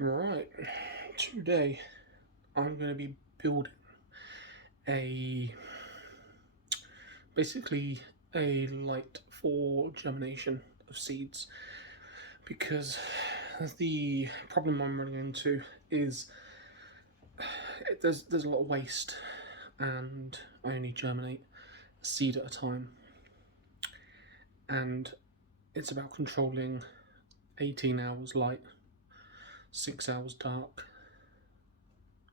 Right, today I'm going to be building a basically a light for germination of seeds, because the problem I'm running into is there's a lot of waste and I only germinate a seed at a time, and it's about controlling 18 hours light, 6 hours dark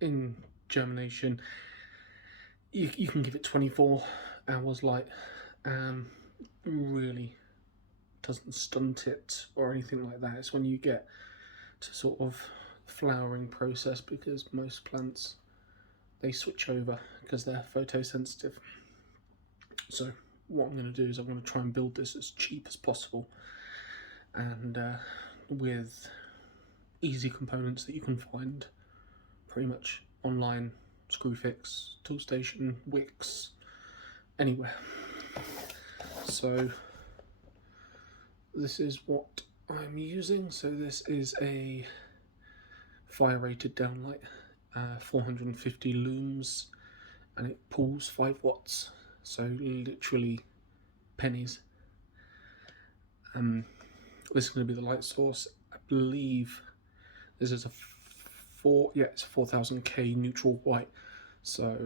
in germination. You can give it 24 hours light, really doesn't stunt it or anything like that. It's when you get to sort of flowering process, because most plants, they switch over because they're photosensitive. So what I'm going to do is I'm going to try and build this as cheap as possible, and with easy components that you can find pretty much online, Screwfix, Toolstation, Wix, anywhere. So this is what I'm using. So this is a fire rated downlight, 450 looms, and it pulls 5 watts, so literally pennies. This is going to be the light source. I believe this is it's a 4000K neutral white, so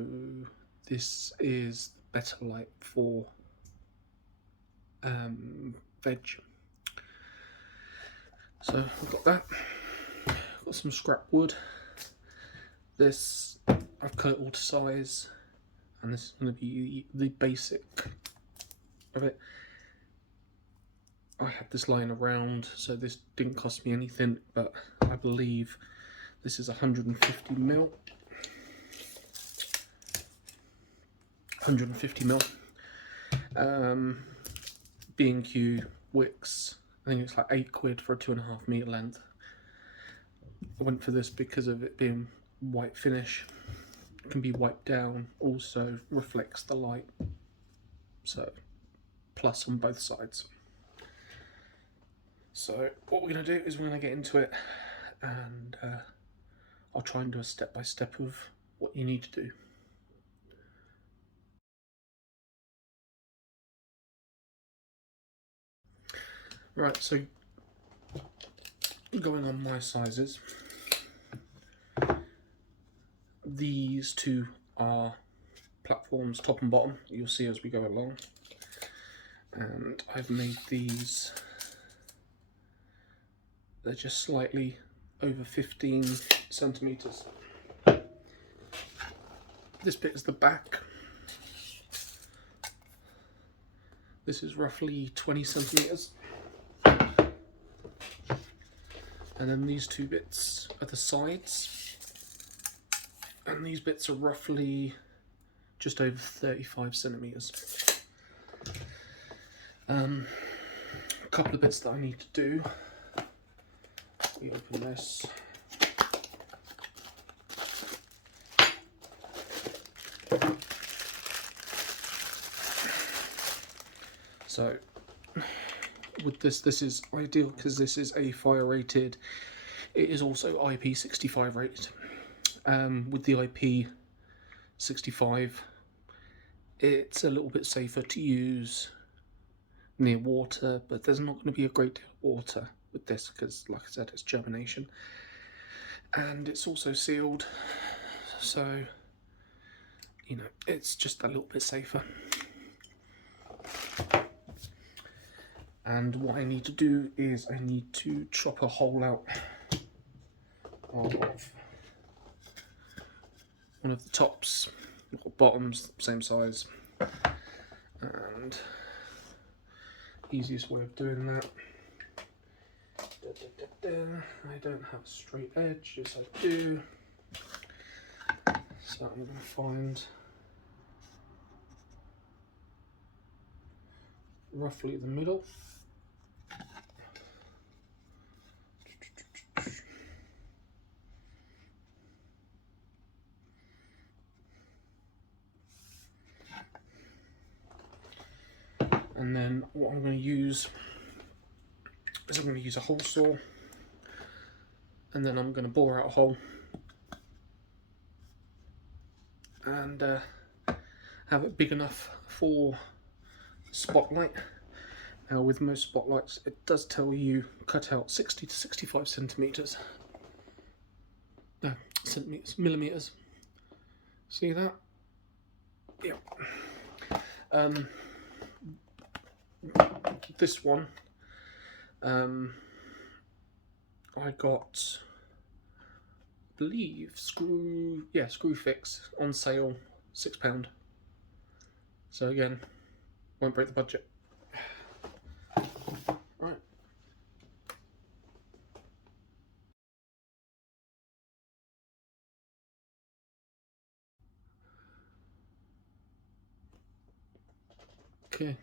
this is better light for veg. So I've got that. Got some scrap wood. This I've cut it all to size, and this is going to be the basic of it. I had this lying around, so this didn't cost me anything, but I believe this is 150 mil. 150 mil. B&Q, Wix, I think it's like £8 for a 2.5 metre length. I went for this because of it being white finish. It can be wiped down, also reflects the light, so plus on both sides. So what we're going to do is we're going to get into it, and I'll try and do a step-by-step of what you need to do. Right, so going on my sizes, these two are platforms, top and bottom, you'll see as we go along, and I've made these, they're just slightly over 15 centimeters. This bit is the back. This is roughly 20 centimeters. And then these two bits are the sides. And these bits are roughly just over 35 centimeters. A couple of bits that I need to do. We open this. So with this is ideal because this is a fire rated. It is also IP65 rated. With the IP65, it's a little bit safer to use near water, but there's not going to be a great deal of water with this because, like I said, it's germination, and it's also sealed, so you know, it's just a little bit safer. And what I need to do is I need to chop a hole out of one of the tops, or bottoms, same size, and easiest way of doing that, I don't have a straight edge, yes I do, so I'm going to find roughly the middle. And then what I'm going to use is I'm going to use a hole saw, and then I'm going to bore out a hole and have it big enough for spotlight. Now with most spotlights it does tell you cut out 60 to 65 centimeters. No, centimeters, millimeters. See that? Yeah. This one, I got, I believe, screw fix on sale, £6. So again, won't break the budget. Right. Okay.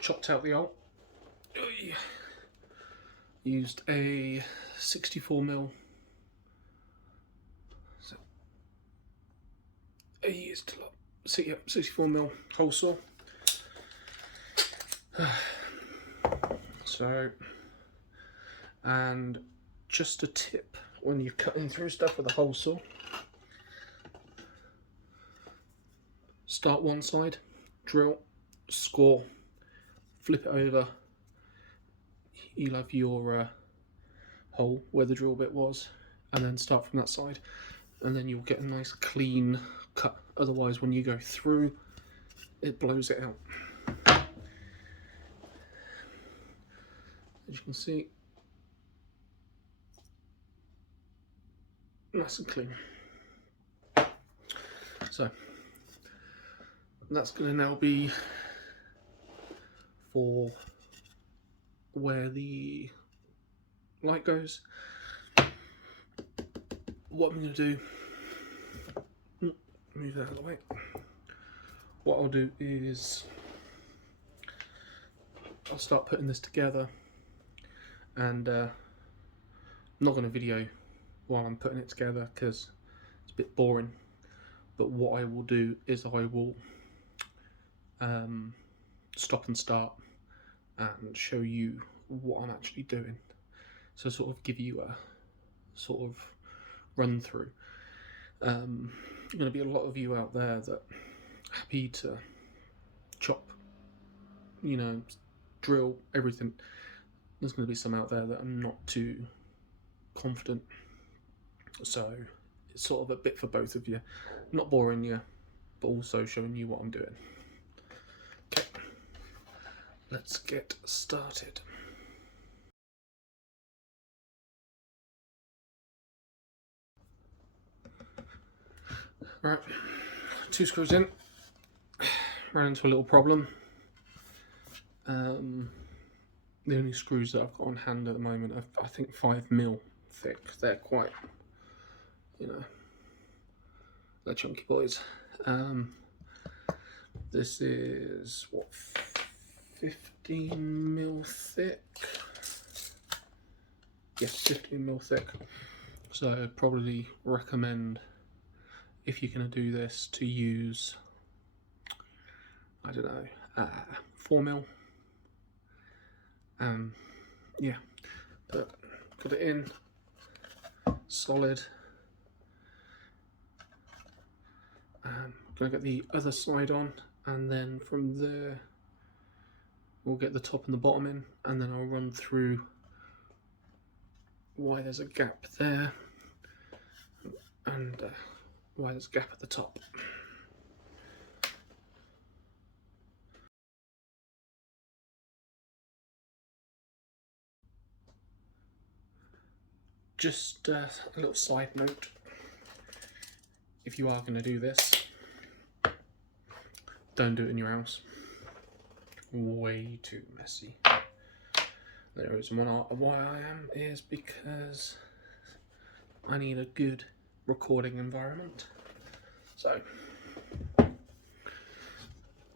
Chopped out the old. Used a 64mm. So I used 64mm hole saw. So, and just a tip when you're cutting through stuff with a hole saw, start one side, drill, score, flip it over, you'll have your hole where the drill bit was, and then start from that side, and then you'll get a nice clean cut. Otherwise when you go through, it blows it out. As you can see, nice and clean. So that's going to now be for where the light goes. What I'm going to do, move that out of the way. What I'll do is I'll start putting this together, and I'm not going to video while I'm putting it together because it's a bit boring. But what I will do is I will stop and start and show you what I'm actually doing. So sort of give you a sort of run through. There's going to be a lot of you out there that are happy to chop, you know, drill, everything. There's going to be some out there that I'm not too confident. So it's sort of a bit for both of you. Not boring you, but also showing you what I'm doing. Okay, let's get started. Right, 2 screws in. Ran into a little problem. The only screws that I've got on hand at the moment are, I think, 5mm thick. They're quite, you know, they're chunky boys. This is what, 15mm thick? Yes, 15mm thick. So I'd probably recommend, if you're going to do this, to use, I don't know, 4mm. Yeah, but put it in solid. Gonna get the other side on, and then from there we'll get the top and the bottom in, and then I'll run through why there's a gap there and why there's a gap at the top. Just a little side note, if you are going to do this, don't do it in your house. Way too messy. The reason why I am is because I need a good recording environment. So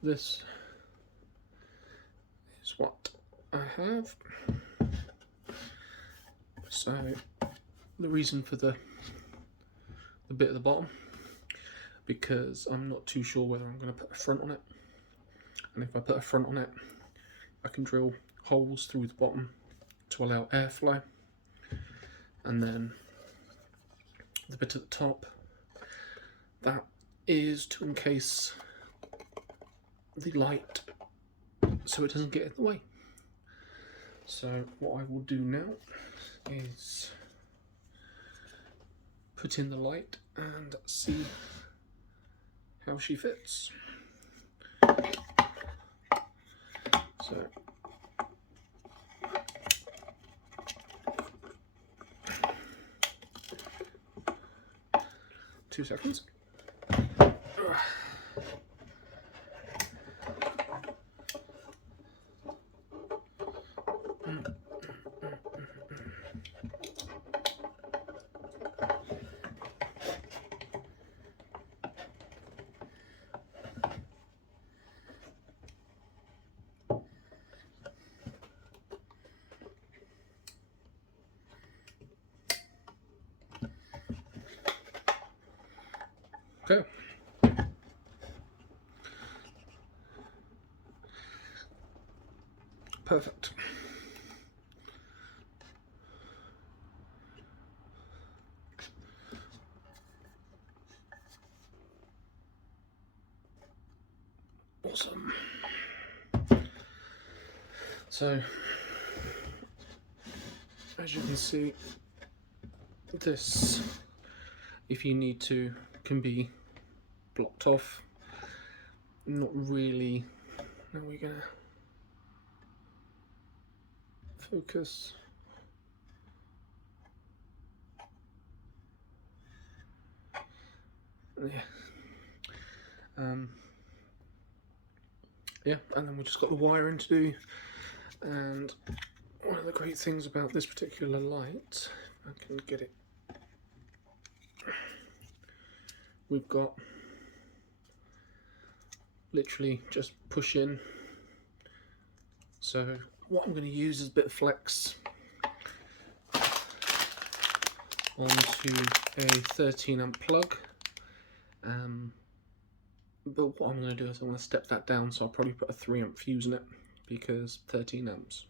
this is what I have. So the reason for the bit at the bottom, because I'm not too sure whether I'm going to put a front on it, and if I put a front on it, I can drill holes through the bottom to allow airflow, And then the bit at the top, that is to encase the light so it doesn't get in the way. So what I will do now is put in the light and see how she fits. So 2 seconds. Okay. Perfect. Awesome. So, as you can see, this, if you need to, can be blocked off. Not really. Now we're gonna focus. Yeah. Yeah, and then we just got the wiring to do. And one of the great things about this particular light, I can get it. We've got literally just push in. So what I'm going to use is a bit of flex onto a 13 amp plug. But what I'm going to do is I'm going to step that down, so I'll probably put a 3 amp fuse in it, because 13 amps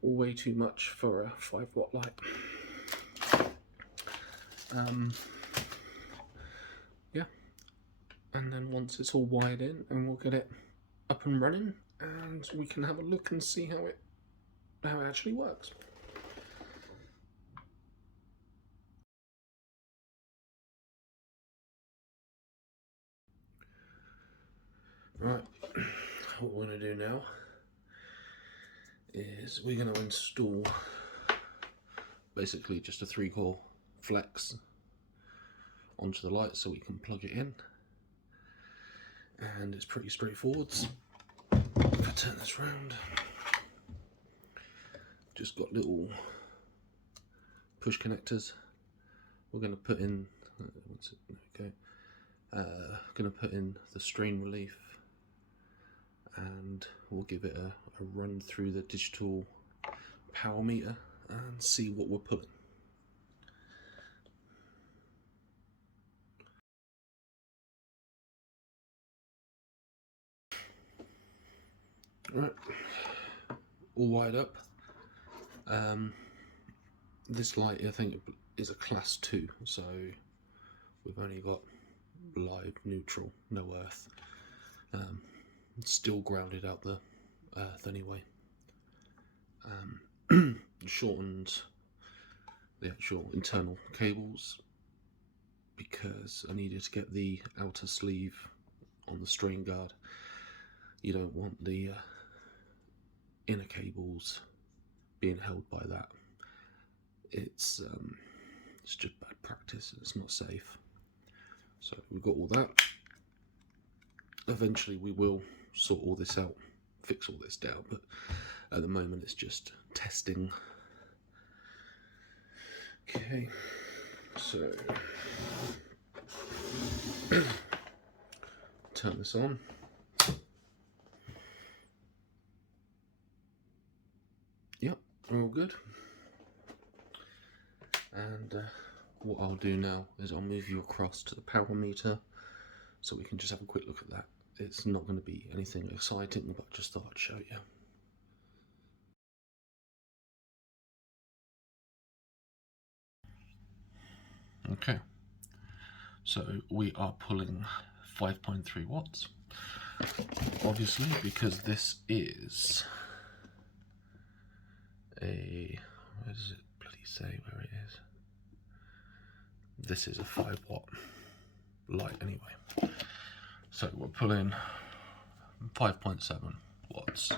way too much for a 5 watt light. Yeah, and then once it's all wired in, and we'll get it up and running, and we can have a look and see how it actually works. Right, what we're going to do now is we're going to install basically just a 3-core flex onto the light so we can plug it in, and it's pretty straightforward. If I turn this round, just got little push connectors. We're going to put in, going to put in the strain relief, and we'll give it a run through the digital power meter and see what we're pulling. Right, all wired up. This light, I think, is a class 2, so we've only got live, neutral, no earth. It's still grounded out the earth anyway. Shortened the actual internal cables because I needed to get the outer sleeve on the strain guard. You don't want the inner cables being held by that. It's just bad practice. It's not safe. So we've got all that. Eventually we will sort all this out, fix all this down, but at the moment it's just testing. Okay, so turn this on. Yep, we're all good. And what I'll do now is I'll move you across to the power meter so we can just have a quick look at that. It's not going to be anything exciting, but just thought I'd show you. Okay, so we are pulling 5.3 watts, obviously, because this is a, where does it bloody say where it is? This is a 5 watt light anyway. So we're pulling 5.7 watts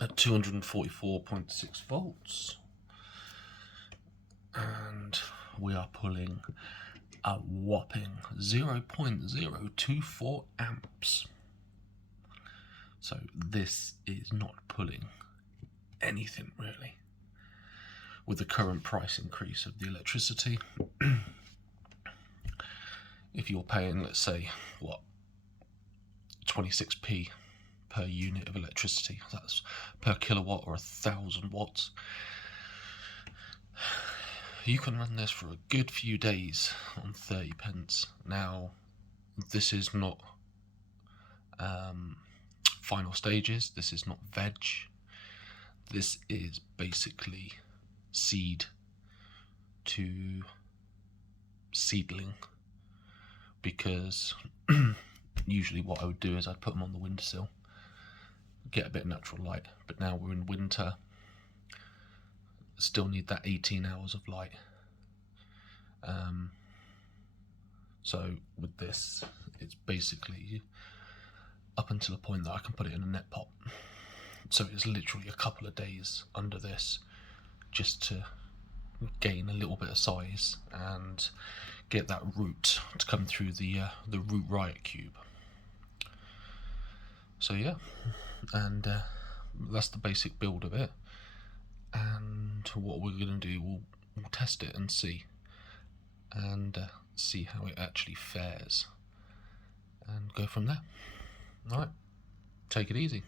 at 244.6 volts, and we are pulling a whopping 0.024 amps. So this is not pulling anything really. With the current price increase of the electricity, if you're paying, let's say, what, 26p per unit of electricity, that's per kilowatt or 1,000 watts, you can run this for a good few days on 30 pence. Now, this is not final stages, this is not veg, this is basically seed to seedling, because usually what I would do is I'd put them on the windowsill, get a bit of natural light, but now we're in winter, still need that 18 hours of light. So with this, it's basically up until a point that I can put it in a net pot. So it's literally a couple of days under this just to gain a little bit of size and get that root to come through the root riot cube. So yeah, and that's the basic build of it. And what we're going to do, we'll test it and see how it actually fares, and go from there. Alright, take it easy.